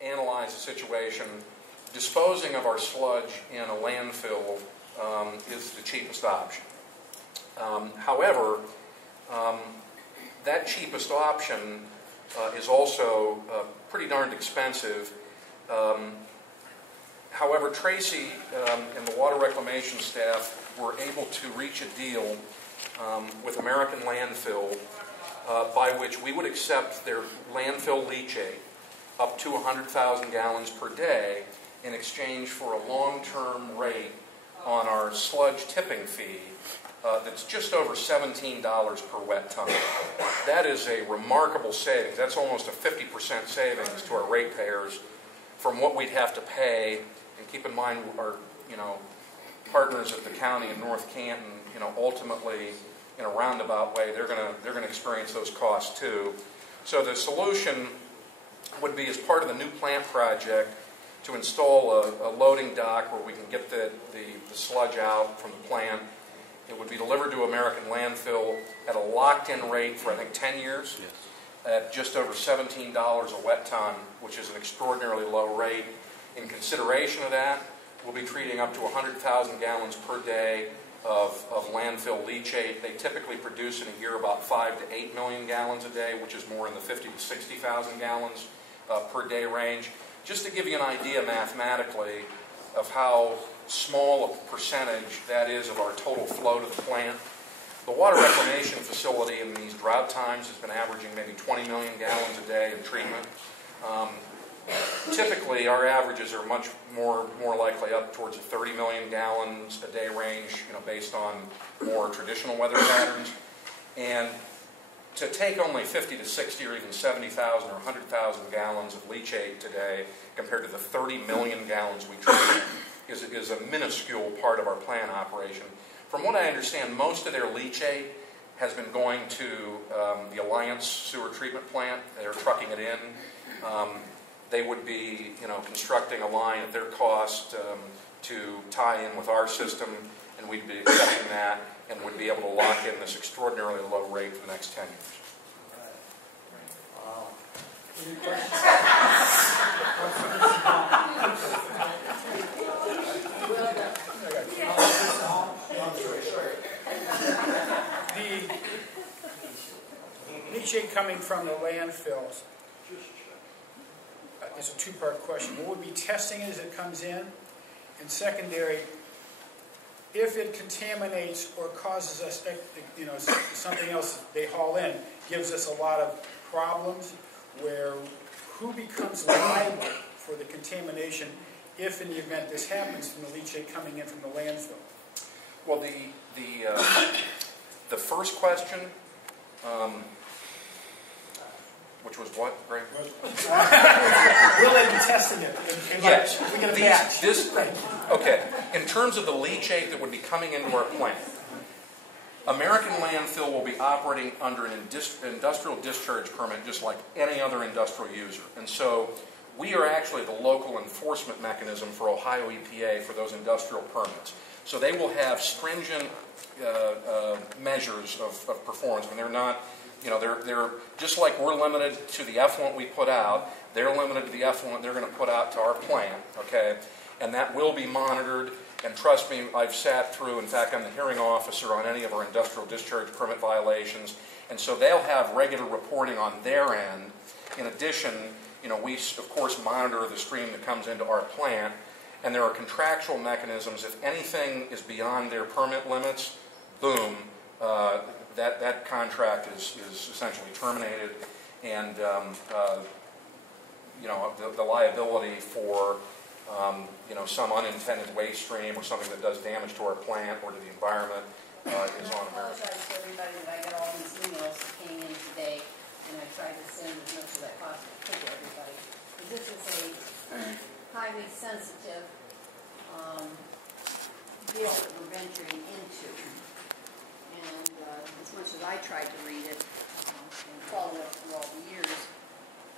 analyze the situation, disposing of our sludge in a landfill is the cheapest option. However, that cheapest option is also pretty darned expensive. However, Tracy and the water reclamation staff were able to reach a deal with American Landfill by which we would accept their landfill leachate up to 100,000 gallons per day in exchange for a long-term rate on our sludge tipping fee that's just over $17 per wet ton. That is a remarkable savings. That's almost a 50% savings to our ratepayers from what we'd have to pay. And keep in mind, our partners at the county in North Canton, ultimately, in a roundabout way, they're going to experience those costs too. So the solution would be, as part of the new plant project, to install a loading dock where we can get the sludge out from the plant. It would be delivered to American Landfill at a locked-in rate for, I think, 10 years, yes, at just over $17 a wet ton, which is an extraordinarily low rate. In consideration of that, we'll be treating up to 100,000 gallons per day of landfill leachate. They typically produce in a year about 5 to 8 million gallons a day, which is more in the 50 to 60,000 gallons per day range. Just to give you an idea mathematically of how small a percentage that is of our total flow to the plant, the water reclamation facility in these drought times has been averaging maybe 20 million gallons a day in treatment. Typically, our averages are much more likely up towards the 30 million gallons a day range, based on more traditional weather patterns. And to take only 50 to 60 or even 70,000 or 100,000 gallons of leachate today compared to the 30 million gallons we treat is a minuscule part of our plant operation. From what I understand, most of their leachate has been going to the Alliance sewer treatment plant. They're trucking it in. They would be, constructing a line at their cost to tie in with our system, and we'd be accepting that and would be able to lock in this extraordinarily low rate for the next 10 years. Wow. Any questions? The leachate coming from the landfills is a two-part question. Will we be testing it as it comes in? And secondary, if it contaminates or causes us, something else they haul in, gives us a lot of problems, where who becomes liable for the contamination if, in the event this happens, from the leachate coming in from the landfill? Well, the first question, which was what, Greg? Will they be testing it? Yes. We get a batch. Okay. In terms of the leachate that would be coming into our plant, American Landfill will be operating under an industrial discharge permit just like any other industrial user. And so we are actually the local enforcement mechanism for Ohio EPA for those industrial permits. So they will have stringent measures of performance. I mean, they're not, they're just like we're limited to the effluent we put out, they're limited to the effluent they're going to put out to our plant, okay? And that will be monitored. And trust me, I've sat through, in fact, I'm the hearing officer on any of our industrial discharge permit violations. And so they'll have regular reporting on their end. In addition, we, of course, monitor the stream that comes into our plant. And there are contractual mechanisms. If anything is beyond their permit limits, boom, that contract is essentially terminated. And, the liability for some unintended waste stream or something that does damage to our plant or to the environment is on America. I apologize to everybody that I got all these emails that came in today, and I tried to send as much as I possibly could to everybody. But this is a highly sensitive deal that we're venturing into. And as much as I tried to read it and follow it through all the years,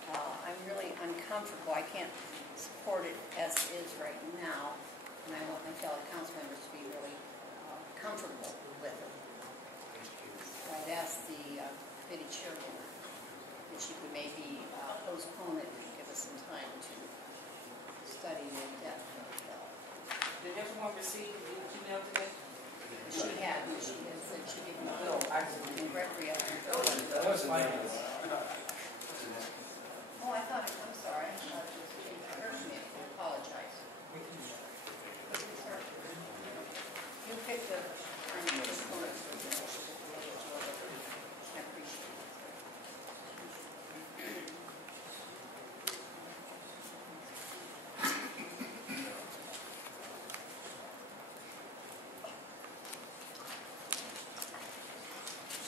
I'm really uncomfortable. I can't support it as it is right now, and I want my fellow council members to be really comfortable with it. So I'd ask the committee chairwoman if she could maybe postpone it and give us some time to study the depth of the bill. Did everyone receive the email today? She had said she didn't No, know. I And Gregory, That was finance. oh, I thought, I'm sorry, I thought it was getting to her committee, I apologize. You pick the time to just go. I appreciate it.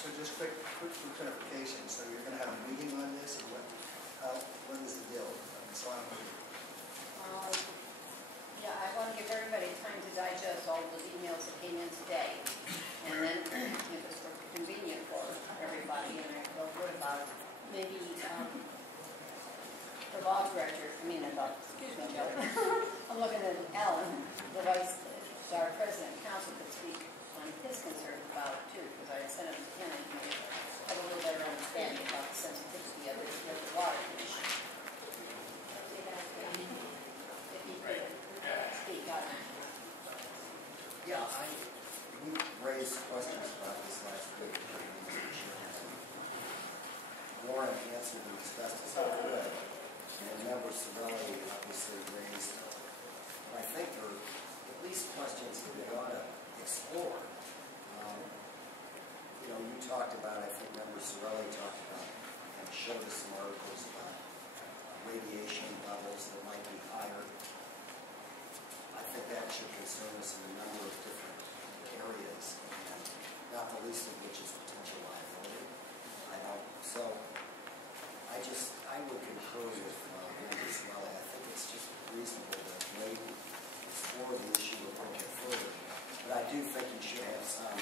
So just quick for clarification, so you're going to have a meeting on this, or what is the deal? So I'm, Yeah, I want to give everybody time to digest all the emails that came in today. And then, if it's convenient for everybody, and I feel good about it, maybe, for Bob Dredger, excuse me, Joe. I'm looking at Alan, the vice, our president and council could speak on his concern about it too, because I sent him to Canton to have a little better understanding about the sensitivity of the water commission. If he could speak on it. Yeah, we raised questions about this last week. Warren answered them as best as he could. And Member Sorelli obviously raised, I think there are at least questions that we ought to explore. You talked about, I think Member Sorelli talked about, and showed us some articles about radiation levels that might be higher. I think that should concern us in a number of different areas, and not the least of which is potential liability. I would concur with Member Sorelli. I think it's just reasonable to wait and explore the issue a little bit further. But I do think you should have some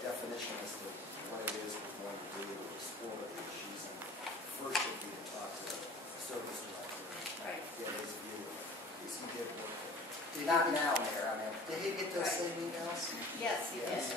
definition as to what it is we're going to do to explore the issues. And first should be to talk to the service director and get his view. Because he did work there. Not now, Mayor. Did he get those same emails? Yes, he did. Yes.